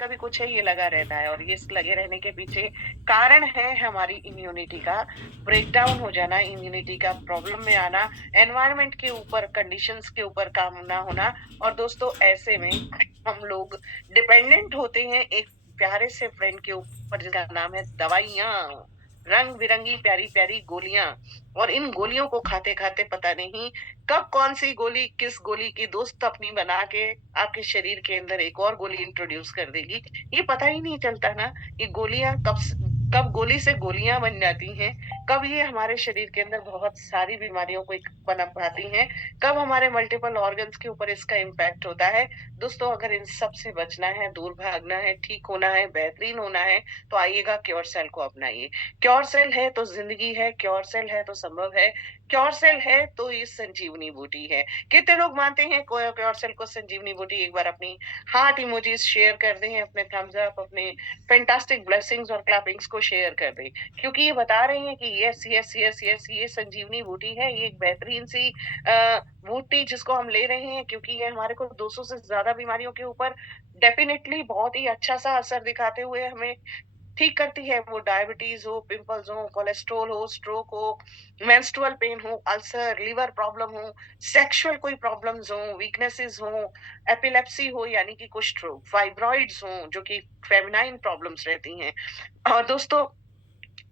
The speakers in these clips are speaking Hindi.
कभी कुछ है, ये लगा रहता है और ये इस लगे रहने के पीछे कारण है हमारी इम्यूनिटी का ब्रेकडाउन हो जाना, इम्यूनिटी का प्रॉब्लम में आना, एनवायरनमेंट के ऊपर, कंडीशंस के ऊपर काम ना होना। और दोस्तों ऐसे में हम लोग डिपेंडेंट होते हैं एक प्यारे से फ्रेंड के ऊपर जिसका नाम है दवाइयाँ। रंग-बिरंगी प्यारी-प्यारी गोलियाँ और इन गोलियों को खाते-खाते पता नहीं कब कौन-सी गोली किस गोली की दोस्त अपनी बना के आपके शरीर के अंदर एक और गोली इंट्रोड्यूस कर देगी। ये पता ही नहीं चलता ना, ये गोलियाँ कब गोली से गोलियाँ बन जाती हैं, कब ये हमारे शरीर के अंदर बहुत सारी बीमारियों को एक पनप पाती हैं, कब हमारे मल्टीपल ऑर्गन्स के ऊपर इसका इम्पैक्ट होता है। दोस्तों अगर इन सब से बचना है, दूर भागना है, ठीक होना है, बेहतरीन होना है, तो आइएगा क्योर सेल को अपनाइए। क्योर सेल है तो ज़िंदगी है, क्योर सेल है तो संभव है, क्योर सेल है तो ये संजीवनी बूटी है। कितने लोग मानते हैं क्योर सेल को संजीवनी बूटी? एक बार अपनी हार्ट इमोजीज़ शेयर कर दें, अपने थम्स अप, अपने फैंटास्टिक ब्लेसिंग्स और क्लैपिंग्स को शेयर कर दें। क्योंकि ये बता रहे हैं कि यस, यस, यस, यस ये संजीवनी बूटी है, ये एक बेहतरीन सी बूटी जिसको हम ले रहे हैं क्योंकि ये हमारे को 200 से ज़्यादा बीमारियों के ऊपर डेफिनिटली बहुत ही अच्छा-सा असर दिखाते हुए हमें ठीक करती है। वो डायबिटीज हो, पिंपल्स हो, कोलेस्ट्रॉल हो, स्ट्रोक हो, मेंस्ट्रुअल पेन हो, अल्सर, लिवर प्रॉब्लम हो, सेक्सुअल कोई प्रॉब्लम्स हो, वीकनेसेस हो, एपिलेप्सी हो यानी कि कुष्ठ रोग, फाइब्रॉइड्स हो जो कि फेमिनाइन प्रॉब्लम्स रहती हैं। और दोस्तों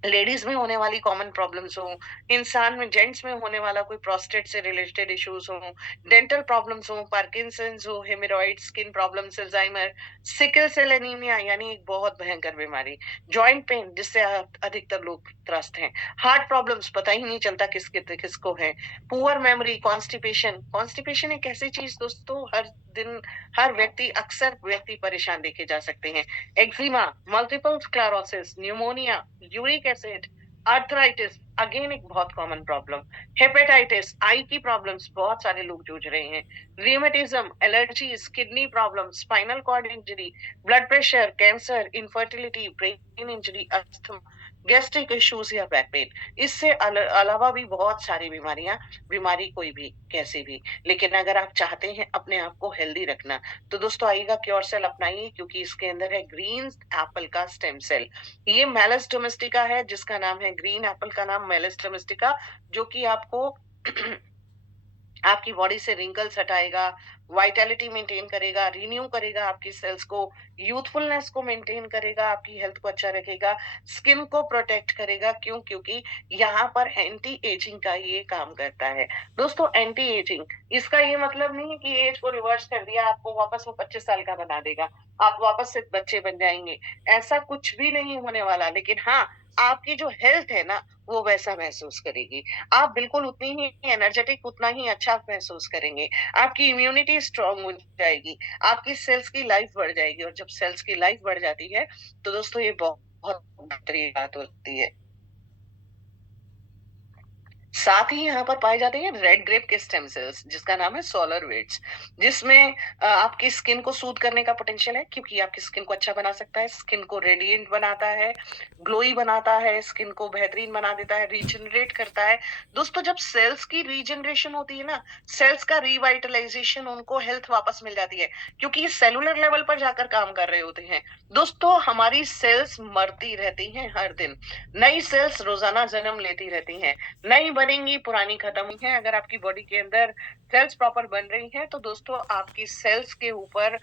लेडीज में होने वाली कॉमन प्रॉब्लम्स हो, इंसान में जेंट्स में होने वाला कोई प्रोस्टेट से रिलेटेड इश्यूज हो, डेंटल प्रॉब्लम्स हो, पार्किंसंस हो, haemorrhoid, skin problems, Alzheimer, sickle cell anaemia यानी एक बहुत भयंकर बीमारी, जॉइंट पेन जिससे अधिकतर लोग त्रस्त हैं, हार्ट प्रॉब्लम्स पता ही नहीं चलता किसको है, पुअर मेमोरी, कॉन्स्टिपेशन। कॉन्स्टिपेशन एक ऐसी चीज दोस्तों हर दिन हर व्यक्ति अक्सर व्यक्ति परेशान देखे जा सकते हैं। Eczema, multiple sclerosis, pneumonia, uric acid, arthritis again एक बहुत कॉमन प्रॉब्लम, हेपेटाइटिस, आई की प्रॉब्लम्स बहुत सारे लोग जूझ रहे हैं, rheumatism, allergies, kidney problem, spinal cord injury, blood pressure, cancer, infertility, brain injury, asthma, gastric issues या बैक पेन। इससे अलावा भी बहुत सारी बीमारियां, बीमारी कोई भी कैसी भी, लेकिन अगर आप चाहते हैं अपने आप को हेल्दी रखना तो दोस्तों आइएगा क्योर सेल अपनाइए क्योंकि इसके अंदर है ग्रीन एप्पल का स्टेम सेल। ये मेलिस डोमेस्टिका है जिसका नाम है ग्रीन एप्पल का नाम मेलिस डोमेस्टिका, जो कि आपको आपकी बॉडी से रिंकल्स हटाएगा, वाइटैलिटी मेंटेन करेगा, रिन्यू करेगा आपकी सेल्स को, यूथफुलनेस को मेंटेन करेगा, आपकी हेल्थ को अच्छा रखेगा, स्किन को प्रोटेक्ट करेगा। क्यों? क्योंकि यहाँ पर एंटी एजिंग का ये काम करता है। दोस्तों एंटी एजिंग इसका ये मतलब नहीं है कि एज को रिवर्स कर दिया आपको वापस वो 25 साल का बना देगा, आप वापस से बच्चे बन जाएंगे, ऐसा कुछ भी नहीं होने वाला। लेकिन हाँ, आपकी जो हेल्थ है ना वो वैसा महसूस करेगी, आप बिल्कुल उतनी ही एनर्जेटिक, उतना ही अच्छा महसूस करेंगे। आपकी इम्यूनिटी स्ट्रांग हो जाएगी, आपकी सेल्स की लाइफ बढ़ जाएगी और जब सेल्स की लाइफ बढ़ जाती है, तो दोस्तों ये बहुत बेहतरीन बात होती है। साथ ही यहाँ पर पाए जाते हैं रेड ग्रेप के स्टेम सेल्स जिसका नाम है सोलरविट्स, जिसमें आपकी स्किन को सूद करने का पोटेंशियल है क्योंकि आपकी स्किन को अच्छा बना सकता है, स्किन को रेडिएंट बनाता है, ग्लोई बनाता है, स्किन को बेहतरीन बना देता है, रीजनरेट करता है। दोस्तों जब सेल्स की रीजनरेशन होती है ना, सेल्स का रिवाइटलाइजेशन, उनको हेल्थ वापस मिल जाती है क्योंकि ये सेलुलर लेवल पर जाकर काम कर रहे होते हैं। दोस्तों हमारी सेल्स मरती रहती हैं हर दिन, नई सेल्स रोजाना जन्म लेती रहती हैं, नई बनेंगी, पुरानी खत्म हुई है। अगर आपकी बॉडी के अंदर सेल्स प्रॉपर बन रही हैं तो दोस्तों आपकी सेल्स के ऊपर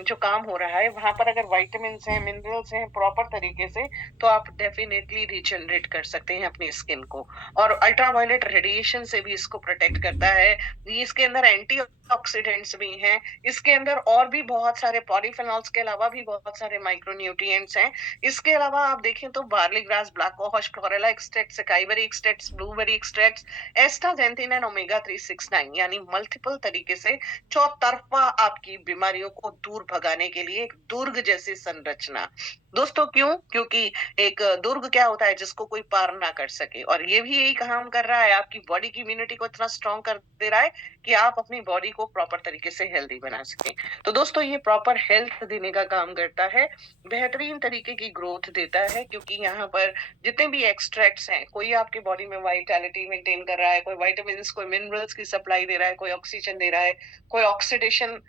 जो काम हो रहा है वहां पर अगर विटामिन्स हैं, मिनरल्स हैं प्रॉपर तरीके से, तो आप डेफिनेटली रिजनरेट कर सकते हैं अपनी स्किन को। और अल्ट्रावायलेट रेडिएशन से भी इसको प्रोटेक्ट करता है। ये इसके अंदर एंटी ऑक्सीडेंट्स भी हैं, इसके अंदर और भी बहुत सारे पॉलीफेनॉल्स के अलावा भी बहुत सारे माइक्रोन्यूट्रिएंट्स हैं। इसके अलावा आप देखें तो barley grass, black cohosh, chlorella extract, acai berry extract, blueberry extract, astaxanthin and omega 369 यानी मल्टीपल तरीके से चौतरफा आपकी बीमारियों को दूर भगाने के लिए एक दुर्ग जैसी संरचना। दोस्तों क्यों? क्योंकि एक दुर्ग क्या होता है जिसको कोई पार ना कर सके, और ये भी यही काम कर रहा है, आपकी बॉडी की इम्यूनिटी को इतना स्ट्रांग कर दे रहा है कि आप अपनी बॉडी को प्रॉपर तरीके से हेल्दी बना सकें। तो दोस्तों ये प्रॉपर हेल्थ देने का काम करता है, बेहतरीन तरीके की ग्रोथ देता है क्योंकि यहाँ पर जितने भी एक्सट्रैक्ट्स हैं, कोई आपकी बॉडी में वाइटैलिटी मेंटेन कर रहा है, कोई विटामिन्स, कोई मिनरल्स की सप्लाई दे रहा है, कोई ऑक्सीजन दे रहा है, कोई ऑक्सीडेशन,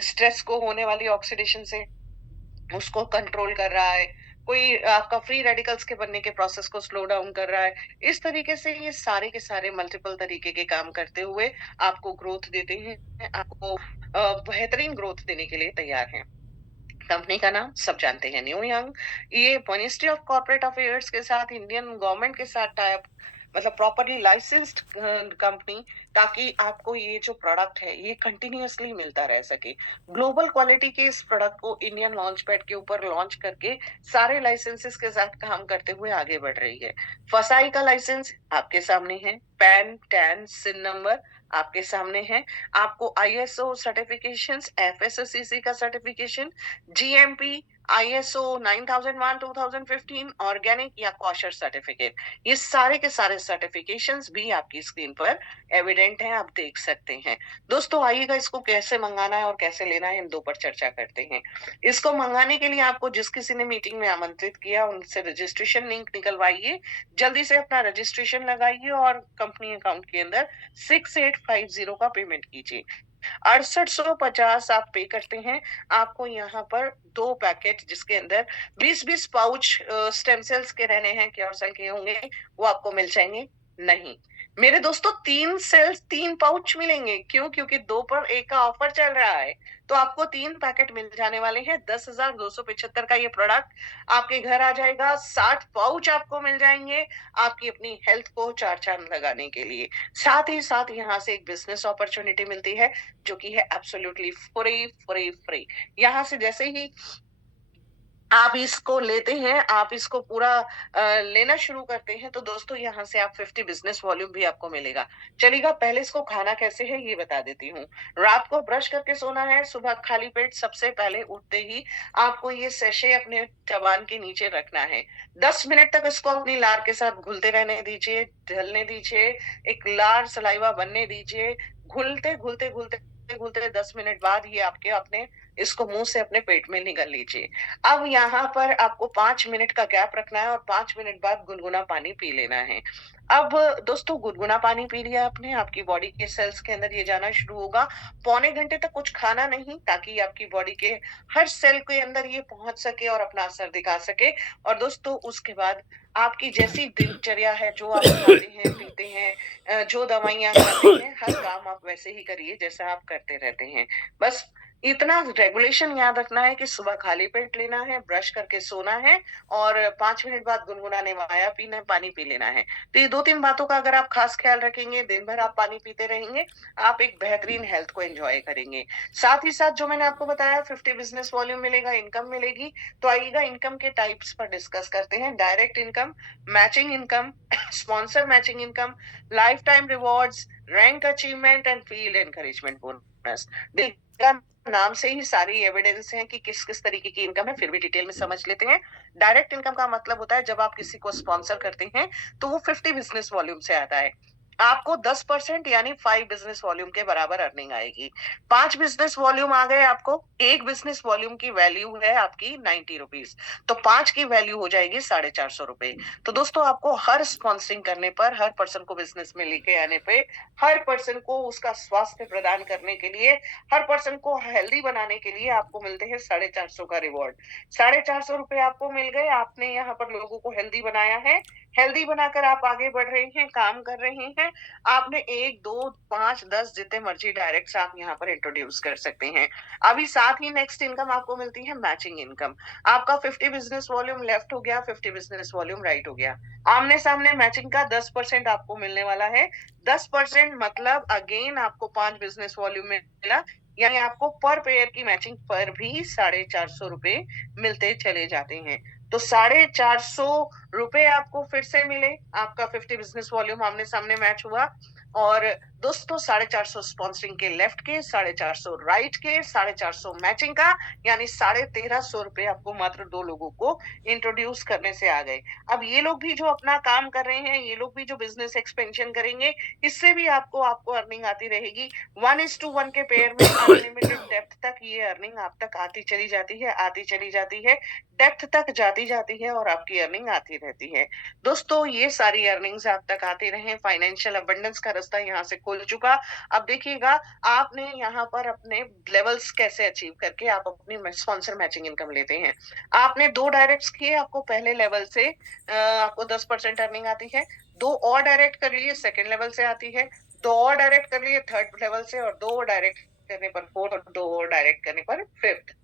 स्ट्रेस को होने वाली ऑक्सीडेशन से उसको कंट्रोल कर रहा है, कोई आपका फ्री रेडिकल्स के बनने के प्रोसेस को स्लो डाउन कर रहा है। इस तरीके से ये सारे के सारे मल्टीपल तरीके के काम करते हुए आपको ग्रोथ देते हैं, आपको बेहतरीन ग्रोथ देने के लिए तैयार हैं। कंपनी का नाम सब जानते हैं, न्यू यंग। ये मिनिस्ट्री ऑफ कॉर्पोरेट अफेयर्स के साथ, इंडियन गवर्नमेंट के साथ टाई अप, मतलब प्रॉपरली लाइसेंस्ड कंपनी, ताकि आपको ये जो प्रोडक्ट है ये कंटिन्यूअसली मिलता रह सके। ग्लोबल क्वालिटी के इस प्रोडक्ट को इंडियन लॉन्च पैड के ऊपर लॉन्च करके सारे लाइसेंसेस के साथ काम करते हुए आगे बढ़ रही है। फसाई का लाइसेंस आपके सामने है, पैन टैन सिन नंबर आपके सामने है, आपको आईएसओ सर्टिफिकेशंस, एफएसएससीसी का सर्टिफिकेशन, जीएमपी, आईएसओ 9001 2015, ऑर्गेनिक या कॉशर सर्टिफिकेट, ये सारे के सारे सर्टिफिकेशंस भी आपकी स्क्रीन पर एविडेंट हैं, आप देख सकते हैं। दोस्तों आइएगा, इसको कैसे मंगाना है और कैसे लेना है, इन दो पर चर्चा करते हैं। इसको मंगाने के लिए आपको जिस किसी ने मीटिंग में आमंत्रित किया उनसे रजिस्ट्रेशन लिंक निकलवाइए, जल्दी से अपना रजिस्ट्रेशन लगाइए और कंपनी अकाउंट के अंदर 6850 का पेमेंट कीजिए। 6850 आप पे करते हैं, आपको यहाँ पर 2 पैकेट जिसके अंदर 20-20 पाउच स्टेम सेल्स के रहने हैं, क्योर सेल के होंगे, वो आपको मिल जाएंगे। नहीं मेरे दोस्तों, 3 सेल्स 3 पाउच मिलेंगे। क्यों? क्योंकि 2 पर 1 का ऑफर चल रहा है। तो आपको 3 पैकेट मिल जाने वाले हैं। 10,275 का ये प्रोडक्ट आपके घर आ जाएगा। 60 पाउच आपको मिल जाएंगे आपकी अपनी हेल्थ को 4 चांद लगाने के लिए। साथ ही साथ यहाँ से एक बिजनेस अपॉर्चुनिटी मिलती है जो कि है एब्सोल्युटली फ्री फ्री फ्री। यहाँ से जैसे ही आप इसको लेते हैं, आप इसको पूरा लेना शुरू करते हैं, तो दोस्तों यहाँ से आप 50 बिजनेस वॉल्यूम भी आपको मिलेगा। चलिएगा, पहले इसको खाना कैसे है ये बता देती हूँ। रात को ब्रश करके सोना है, सुबह खाली पेट सबसे पहले उठते ही आपको ये सैशे अपने जबान के नीचे रखना है। 10 मिनट तक इसको अपनी लार के साथ घुलते रहने दीजिए, ढलने दीजिए, एक लार सलाइवा बनने दीजिए। घुलते घुलते घुलते घुलते 10 मिनट बाद ये आपके अपने इसको मुंह से अपने पेट में निगल लीजिए। अब यहाँ पर आपको 5 मिनट का गैप रखना है और 5 मिनट बाद गुनगुना पानी पी लेना है। अब दोस्तों गुनगुना पानी पी लिया आपने, आपकी बॉडी के सेल्स के अंदर ये जाना शुरू होगा। पौने घंटे तक कुछ खाना नहीं, ताकि आपकी बॉडी के हर सेल के अंदर ये पहुंच सके और अपना असर दिखा सके। और दोस्तों उसके बाद आपकी जैसी दिनचर्या है, जो आप खाते हैं पीते हैं, जो दवाइयाँ खाते हैं, हर काम आप वैसे ही करिए जैसा आप करते रहते हैं। बस इतना रेगुलेशन याद रखना है कि सुबह खाली पेट लेना है, ब्रश करके सोना है और 5 मिनट बाद गुनगुना नवाया पीना है, पानी पी लेना है। तो ये 2-3 बातों का अगर आप खास ख्याल रखेंगे, दिन भर आप पानी पीते रहेंगे, आप एक बेहतरीन हेल्थ को एंजॉय करेंगे। साथ ही साथ जो मैंने आपको बताया 50 बिजनेस वॉल्यूम मिलेगा, इनकम मिलेगी। तो आइएगा इनकम के टाइप्स पर डिस्कस करते हैं। Direct income, matching income, sponsor matching income, life time rewards, rank achievement and field encouragement bonus. नाम से ही सारी एविडेंस है कि किस किस तरीके की इनकम है, फिर भी डिटेल में समझ लेते हैं। डायरेक्ट इनकम का मतलब होता है जब आप किसी को स्पॉन्सर करते हैं तो वो 50 बिजनेस वॉल्यूम से आता है। आपको 10% यानी 5 बिजनेस वॉल्यूम के बराबर अर्निंग आएगी। 5 बिजनेस वॉल्यूम आ गए आपको, एक बिजनेस वॉल्यूम की वैल्यू है आपकी 90 रुपीज, तो 5 की वैल्यू हो जाएगी 450 रुपए। तो दोस्तों आपको हर स्पॉन्सरिंग करने पर, हर पर्सन को बिजनेस में लेके आने पे, हर पर्सन को उसका स्वास्थ्य प्रदान करने के लिए, हर पर्सन को हेल्दी बनाने के लिए आपको मिलते हैं 450 का रिवॉर्ड। 450 रुपए आपको मिल गए, आपने यहाँ पर लोगों को हेल्दी बनाया है, हेल्दी बनाकर आप आगे बढ़ रहे हैं, काम कर रहे हैं। आपने 1, 2, 5, 10 जितने मर्जी डायरेक्ट्स आप यहाँ पर इंट्रोड्यूस कर सकते हैं। अभी साथ ही नेक्स्ट इनकम आपको मिलती है मैचिंग इनकम। आपका 50 बिजनेस वॉल्यूम लेफ्ट हो गया, 50 बिजनेस वॉल्यूम राइट हो गया। आमने सामने मैचिंग का 10% आपको मिलने वाला है। 10% मतलब अगेन आपको 5 बिजनेस वॉल्यूम में मिला, यानी आपको पर पेयर की मैचिंग पर भी 450 रुपए मिलते चले जाते हैं। तो 450 रुपए आपको फिर से मिले, आपका 50 बिजनेस वॉल्यूम आमने सामने मैच हुआ। और दोस्तों 450 स्पॉन्सरिंग के लेफ्ट के, 450 राइट के, 450 मैचिंग का, यानी 1350 रुपए आपको मात्र 2 लोगों को इंट्रोड्यूस करने से आ गए। अब ये लोग भी जो अपना काम कर रहे हैं, ये लोग भी जो बिजनेस एक्सपेंशन करेंगे, इससे भी आपको अर्निंग आती रहेगी। 1:1 के पेयर में अनलिमिटेड डेप्थ तक ये अर्निंग आप तक आती चली जाती है, आती चली जाती है, डेप्थ तक जाती जाती है और आपकी अर्निंग आती रहती है। दोस्तों ये सारी अर्निंग्स आप तक आती रहे, फाइनेंशियल अबंडेंस का रास्ता यहाँ से खुल चुका। अब देखिएगा आपने यहाँ पर अपने लेवल्स कैसे अचीव करके आप अपनी स्पॉन्सर मैचिंग इनकम लेते हैं। आपने 2 डायरेक्ट्स किए, आपको पहले लेवल से आपको 10% अर्निंग आती है। 2 और डायरेक्ट कर लिए, सेकंड लेवल से आती है। 2 और डायरेक्ट कर लिए थर्ड लेवल से, और 2 और डायरेक्ट करने पर फोर्थ, और 2 और डायरेक्ट करने पर fifth.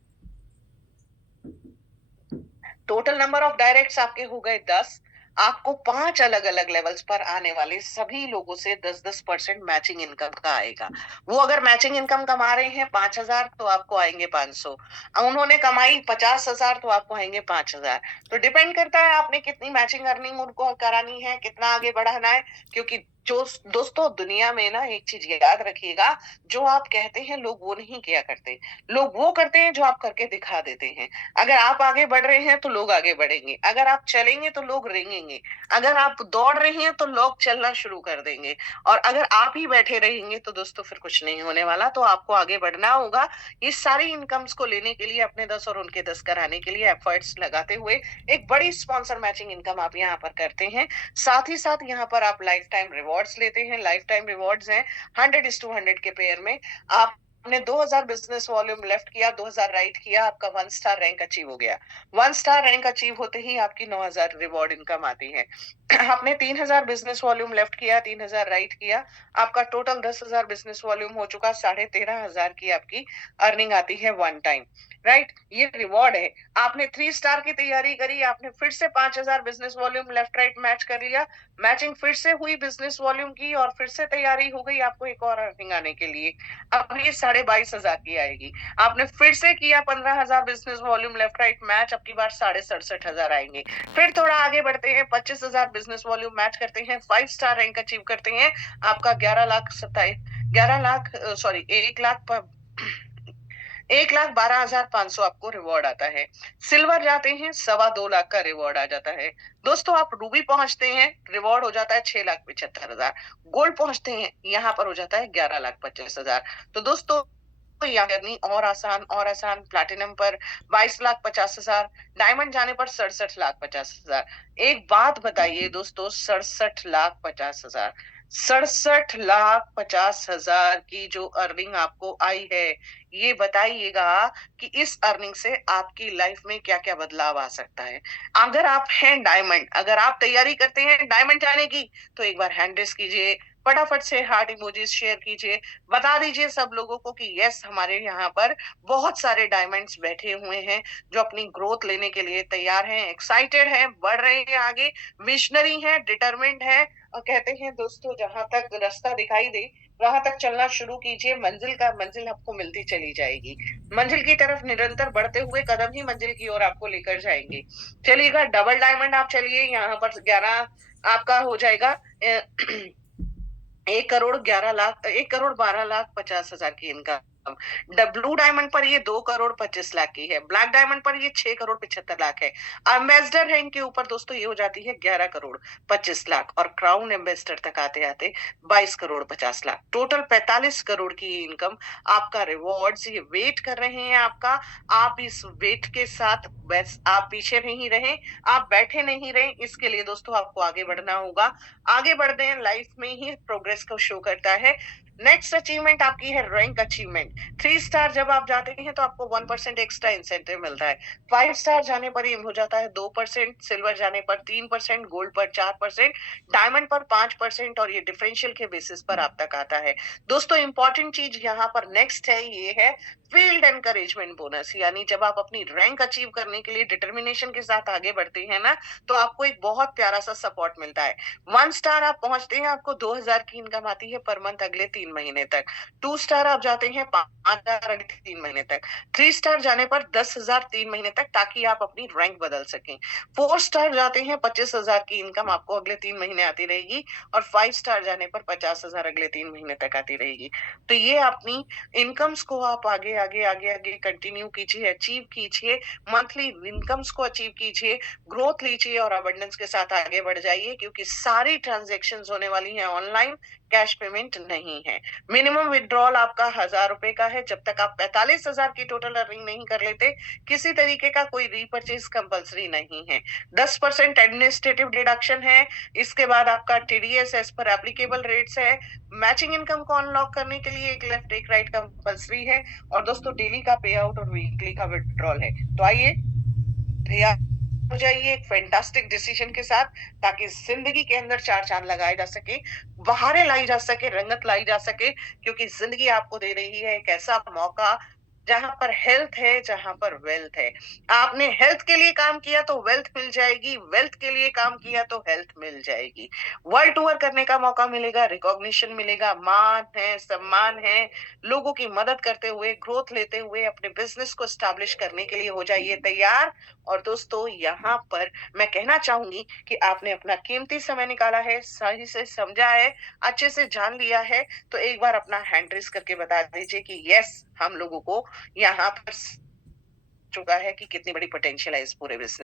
Total number of directs आपके हो गए 10। आपको 5 अलग-अलग लेवल्स पर आने वाले सभी लोगों से 10-10% मैचिंग इनकम का आएगा। वो अगर मैचिंग इनकम कमा रहे हैं 5,000 तो आपको आएंगे 500। उन्होंने कमाई 50,000 तो आपको आएंगे 5,000। तो डिपेंड करता है आपने कितनी मैचिंग अर्निंग उनको करानी है, कितना आगे बढ़ाना है। क्योंकि जो दोस्तों दुनिया में ना एक चीज याद रखिएगा, जो आप कहते हैं लोग वो नहीं किया करते। लोग वो करते हैं जो आप करके दिखा देते हैं। अगर आप आगे बढ़ रहे हैं तो लोग आगे बढ़ेंगे, अगर आप चलेंगे तो लोग रेंगेंगे, अगर आप दौड़ रहे हैं तो लोग चलना शुरू कर देंगे, और अगर आप ही बैठे रहेंगे तो दोस्तों फिर कुछ नहीं होने वाला। तो आपको आगे बढ़ना होगा। ये सारी इनकम्स को लेने के लिए, अपने 10 और उनके 10 कराने के लिए एफर्ट्स लगाते हुए एक बड़ी स्पॉन्सर मैचिंग इनकम आप यहाँ पर करते हैं। साथ ही साथ यहाँ पर आप लाइफ टाइम रिवॉर्ड्स लेते हैं। लाइफ टाइम रिवॉर्ड्स हैं 100:100 के पेयर में। आपने 2000 बिजनेस वॉल्यूम लेफ्ट किया, 2000 राइट किया, आपका 1 स्टार रैंक अचीव हो गया। 1 स्टार रैंक अचीव होते ही आपकी 9,000 रिवॉर्ड इनकम आती है। आपने 3000 बिजनेस वॉल्यूम लेफ्ट किया, 3000 राइट किया, आपका टोटल 10,000 बिजनेस वॉल्यूम हो चुका। 13,500 की आपकी अर्निंग आती है वन टाइम। राइट, ये रिवॉर्ड है। आपने 3 स्टार की तैयारी करी, आपने फिर से 5,000 business volume left right match कर लिया, मैचिंग फिर से हुई बिजनेस वॉल्यूम की, और फिर से तैयारी हो गई आपको एक और अर्निंग आने के लिए। अब ये 22,500 की आएगी। आपने फिर से किया 15,000 business volume left right match, अब की बार 67,500 आएंगे। फिर थोड़ा आगे बढ़ते हैं, 25,000 बिजनेस वॉल्यूम मैच करते हैं, 5 स्टार रैंक अचीव करते हैं, आपका 1,12,500 आपको रिवॉर्ड आता है। सिल्वर जाते हैं 2.25 लाख का रिवॉर्ड आ जाता है। दोस्तों आप रूबी पहुंचते हैं, रिवॉर्ड हो जाता है 6,75,000। गोल्ड पहुंचते हैं, यहाँ पर हो जाता है 11,25,000। तो दोस्तों यहाँ करनी और आसान और आसान। प्लैटिनम पर 22,50,000, डायमंड जाने पर 67,50,000। एक बात बताइए दोस्तों, 67,50,000, 67,50,000 की जो अर्निंग आपको आई है, ये बताइएगा कि इस अर्निंग से आपकी लाइफ में क्या क्या बदलाव आ सकता है। अगर आप हैं डायमंड, अगर आप तैयारी करते हैं डायमंड जाने की, तो एक बार हैंड रेस कीजिए, फटाफट से हार्ट इमोजीज शेयर कीजिए, बता दीजिए सब लोगों को कि यस, हमारे यहाँ पर बहुत सारे डायमंड्स बैठे हुए हैं जो अपनी ग्रोथ लेने के लिए तैयार हैं, एक्साइटेड हैं, बढ़ रहे हैं आगे, विजनरी हैं, डिटरमिन्ड हैं। और कहते हैं दोस्तों, जहां तक रास्ता दिखाई दे वहां तक चलना शुरू कीजिए। मंजिल आपको मिलती चली जाएगी। मंजिल की तरफ निरंतर बढ़ते हुए कदम ही मंजिल की ओर आपको लेकर जाएंगे। चलिएगा, डबल डायमंड आप चलिए, यहाँ पर 11 आपका हो जाएगा 1,12,50,000 की इनकम। ब्लू डायमंड पर ये 2,25,00,000 की है। ब्लैक डायमंड पर ये 6,75,00,000 है। एम्बेसडर रैंक के ऊपर दोस्तों ये हो जाती है 11,25,00,000, और क्राउन एम्बेसडर तक आते आते 22,50,00,000। टोटल 45 करोड़ की इनकम आपका रिवॉर्ड्स ये वेट कर रहे हैं आपका। आप इस वेट के साथ बस आप पीछे नहीं रहे, आप बैठे नहीं रहे। इसके लिए दोस्तों आपको आगे बढ़ना होगा। आगे बढ़ते हैं, लाइफ में ही प्रोग्रेस को शो करता है। नेक्स्ट अचीवमेंट आपकी है रैंक अचीवमेंट। 3 स्टार जब आप जाते हैं तो आपको 1% एक्स्ट्रा इंसेंटिव मिलता है। 5 स्टार जाने पर ये हो जाता है 2%, सिल्वर जाने पर 3%, गोल्ड पर 4%, डायमंड पर 5%, और ये डिफरेंशियल के बेसिस पर आप तक आता है। दोस्तों इंपॉर्टेंट चीज यहाँ पर नेक्स्ट है, ये है फील्ड एनकरेजमेंट बोनस। यानी जब आप अपनी रैंक अचीव करने के लिए डिटर्मिनेशन के साथ आगे बढ़ते हैं ना, तो आपको एक बहुत प्यारा सा सपोर्ट मिलता है। 1 स्टार आप पहुंचते हैं, आपको 2,000 की इनकम आती है पर मंथ अगले 3 महीने तक। 2 स्टार आप जाते हैं 5,000 अगले 3 महीने तक। 3 स्टार जाने पर 10,000 3 महीने तक, ताकि आप अपनी रैंक बदल सकें। 4 स्टार जाते हैं 25,000 की इनकम आपको अगले 3 महीने आती रहेगी, और 5 स्टार जाने पर 50,000 अगले 3 महीने तक आती रहेगी। तो ये अपनी इनकम्स को आप आगे आगे आगे आगे कंटिन्यू कीजिए, अचीव कीजिए, मंथली इनकम्स को अचीव कीजिए, ग्रोथ लीजिए, और अबंडेंस के साथ आगे बढ़ जाइए। क्योंकि सारी ट्रांजैक्शंस होने वाली हैं ऑनलाइन, कैश पेमेंट नहीं है। मिनिमम विथड्रॉल आपका 1000 रुपए का है। जब तक आप 45,000 की टोटल अर्निंग नहीं कर लेते, किसी तरीके का कोई रीपरचेज कंपल्सरी नहीं है। 10% एडमिनिस्ट्रेटिव डिडक्शन है। इसके बाद आपका TDS as per applicable rates है। मैचिंग इनकम को अनलॉक करने के लिए एक लेफ्ट एक राइट कंपल्सरी है। और दोस्तों, डेली का पे आउट और वीकली का विथड्रॉल है। तो आइए तैयार हो जाइए एक फैंटास्टिक डिसीजन के साथ, ताकि जिंदगी के अंदर चार चांद लगाए जा सके, बहारें लाई जा सके, रंगत लाई जा सके। क्योंकि जिंदगी आपको दे रही है एक ऐसा मौका जहां पर हेल्थ है, जहां पर वेल्थ है। आपने हेल्थ के लिए काम किया तो वेल्थ मिल जाएगी, वेल्थ के लिए काम किया तो हेल्थ मिल जाएगी। वर्ल्ड टूर करने का मौका मिलेगा, रिकॉग्निशन मिलेगा, मान है, सम्मान है। लोगों की मदद करते हुए, ग्रोथ लेते हुए अपने बिजनेस को स्टैब्लिश करने के लिए हो जाइए तैयार। और दोस्तों, यहाँ पर मैं कहना चाहूंगी कि आपने अपना कीमती समय निकाला है, सही से समझा है, अच्छे से जान लिया है। तो एक बार अपना हैंड रेस करके बता दीजिए कि यस, हम लोगों को यहाँ पर चुका है कि कितनी बड़ी पोटेंशियल है इस पूरे बिजनेस